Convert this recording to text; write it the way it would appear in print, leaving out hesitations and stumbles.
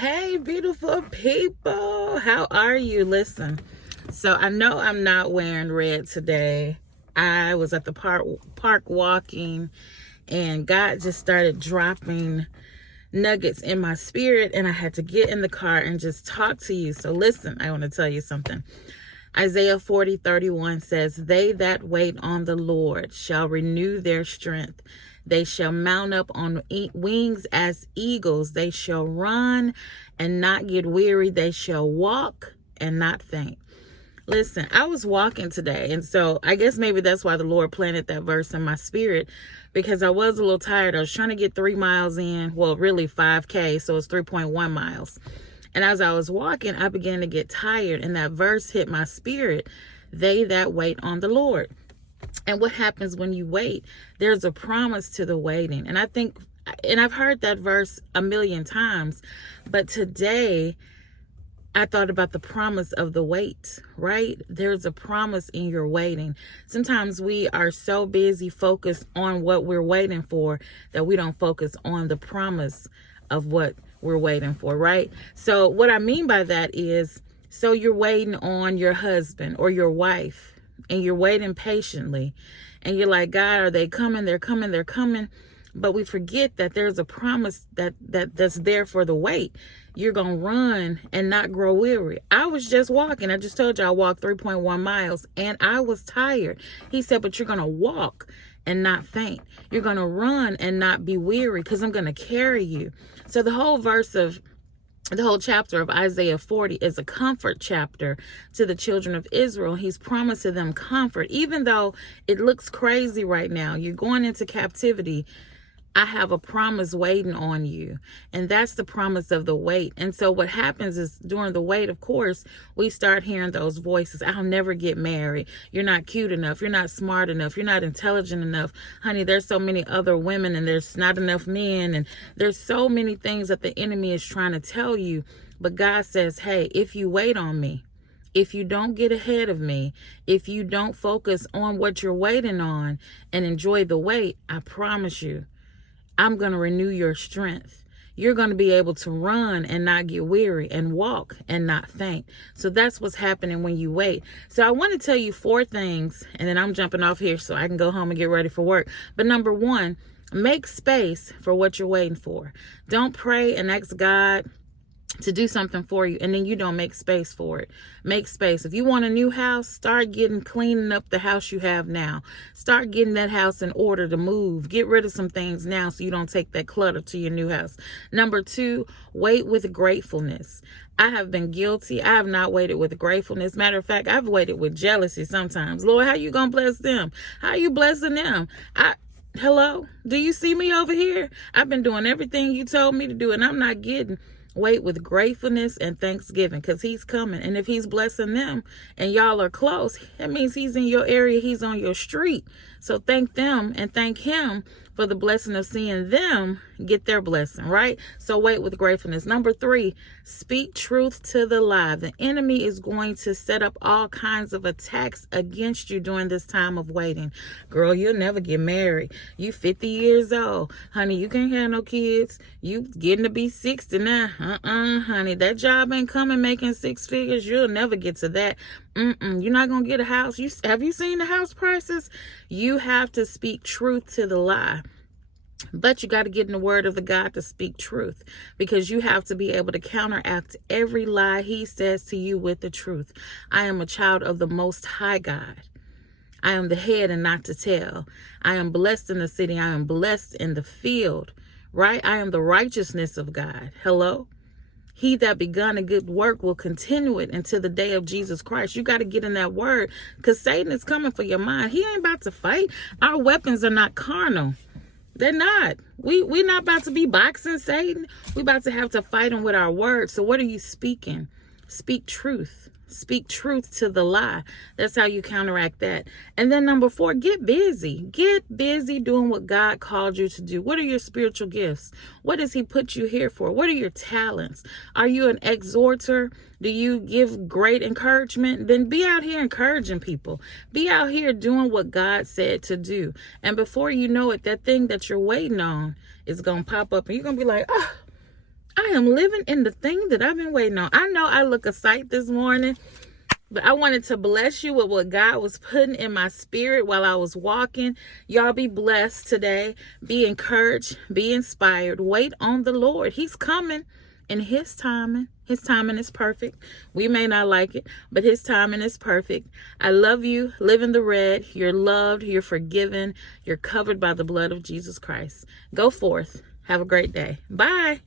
Hey, beautiful people. How are you? Listen, so I know I'm not wearing red today. I was at the park walking, and God just started dropping nuggets in my spirit, and I had to get in the car and just talk to you. So listen, I want to tell you something. Isaiah 40:31 says, "They that wait on the Lord shall renew their strength. They shall mount up on wings as eagles. They shall run and not get weary. They shall walk and not faint." Listen, I was walking today, and so I guess maybe that's why the Lord planted that verse in my spirit, because I was a little tired. I was trying to get 3 miles in. Well, really 5K, so it's 3.1 miles. And as I was walking, I began to get tired, and that verse hit my spirit. They that wait on the Lord. And what happens when you wait? There's a promise to the waiting. And I think, and I've heard that verse a million times, but today I thought about the promise of the wait, right? There's a promise in your waiting. Sometimes we are so busy focused on what we're waiting for that we don't focus on the promise of what we're waiting for, right? So what I mean by that is, so you're waiting on your husband or your wife, and you're waiting patiently, and you're like, God, are they coming? They're coming, they're coming. But we forget that there's a promise that's there for the wait. You're going to run and not grow weary. I was just walking. I just told you I walked 3.1 miles and I was tired. He said, but you're going to walk and not faint. You're going to run and not be weary, because I'm going to carry you. So the whole chapter of Isaiah 40 is a comfort chapter to the children of Israel. He's promising them comfort. Even though it looks crazy right now, you're going into captivity, I have a promise waiting on you. And that's the promise of the wait. And so what happens is, during the wait, of course, we start hearing those voices. I'll never get married. You're not cute enough. You're not smart enough. You're not intelligent enough. Honey, there's so many other women, and there's not enough men. And there's so many things that the enemy is trying to tell you. But God says, hey, if you wait on me, if you don't get ahead of me, if you don't focus on what you're waiting on and enjoy the wait, I promise you, I'm going to renew your strength. You're going to be able to run and not get weary, and walk and not faint. So that's what's happening when you wait. So I want to tell you 4 things, and then I'm jumping off here so I can go home and get ready for work. But number 1, make space for what you're waiting for. Don't pray and ask God to do something for you and then you don't make space for it. Make space. If you want a new house, start cleaning up the house you have now. Start getting that house in order to move. Get rid of some things now so you don't take that clutter to your new house. Number 2, wait with gratefulness. I have been guilty. I have not waited with gratefulness. Matter of fact, I've waited with jealousy sometimes. Lord, how you gonna bless them? How you blessing them? Hello? Do you see me over here? I've been doing everything you told me to do, and I'm not getting. Wait with gratefulness and thanksgiving, because he's coming. And if he's blessing them and y'all are close, that means he's in your area. He's on your street. So thank them and thank him for the blessing of seeing them get their blessing, right? So wait with gratefulness. Number 3, speak truth to the lie. The enemy is going to set up all kinds of attacks against you during this time of waiting. Girl, you'll never get married. You 50 years old. Honey, you can't have no kids. You getting to be 60 now. Honey, that job ain't coming making 6 figures. You'll never get to that. You're not going to get a house. Have you seen the house prices? You have to speak truth to the lie. But you got to get in the word of the God to speak truth, because you have to be able to counteract every lie he says to you with the truth. I am a child of the Most High God. I am the head and not the tail. I am blessed in the city. I am blessed in the field, right? I am the righteousness of God. Hello? He that begun a good work will continue it until the day of Jesus Christ. You got to get in that word, because Satan is coming for your mind. He ain't about to fight. Our weapons are not carnal. They're not. We're not about to be boxing Satan. We're about to have to fight him with our words. So what are you speaking? Speak truth. Speak truth to the lie. That's how you counteract that. And then number 4, get busy. Get busy doing what God called you to do. What are your spiritual gifts? What does he put you here for? What are your talents? Are you an exhorter? Do you give great encouragement? Then be out here encouraging people. Be out here doing what God said to do. And before you know it, that thing that you're waiting on is going to pop up and you're going to be like, oh, I am living in the thing that I've been waiting on. I know I look a sight this morning, but I wanted to bless you with what God was putting in my spirit while I was walking. Y'all be blessed today. Be encouraged. Be inspired. Wait on the Lord. He's coming in His timing. His timing is perfect. We may not like it, but His timing is perfect. I love you. Live in the red. You're loved. You're forgiven. You're covered by the blood of Jesus Christ. Go forth. Have a great day. Bye.